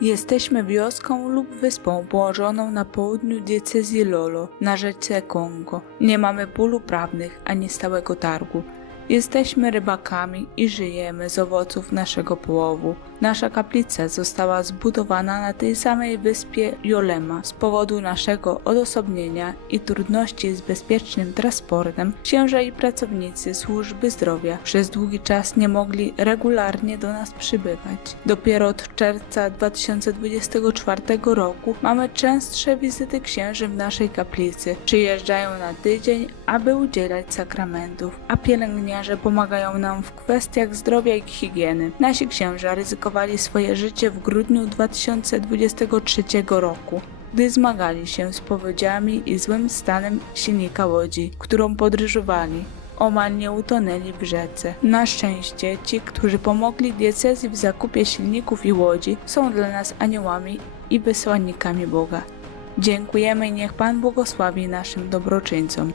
Jesteśmy wioską lub wyspą położoną na południu diecezji Lolo, na rzece Kongo. Nie mamy bólu prawnych ani stałego targu. Jesteśmy rybakami i żyjemy z owoców naszego połowu. Nasza kaplica została zbudowana na tej samej wyspie Jolema. Z powodu naszego odosobnienia i trudności z bezpiecznym transportem, księża i pracownicy służby zdrowia przez długi czas nie mogli regularnie do nas przybywać. Dopiero od czerwca 2024 roku mamy częstsze wizyty księży w naszej kaplicy. Przyjeżdżają na tydzień, aby udzielać sakramentów, a pielęgniarze pomagają nam w kwestiach zdrowia i higieny. Nasi księża ryzykowali swoje życie w grudniu 2023 roku gdy zmagali się z powodziami i złym stanem silnika łodzi, którą podróżowali. Omal nie utonęli w rzece. Na szczęście ci, którzy pomogli diecezji w zakupie silników i łodzi, są dla nas aniołami i wysłannikami Boga. Dziękujemy i niech Pan błogosławi naszym dobroczyńcom.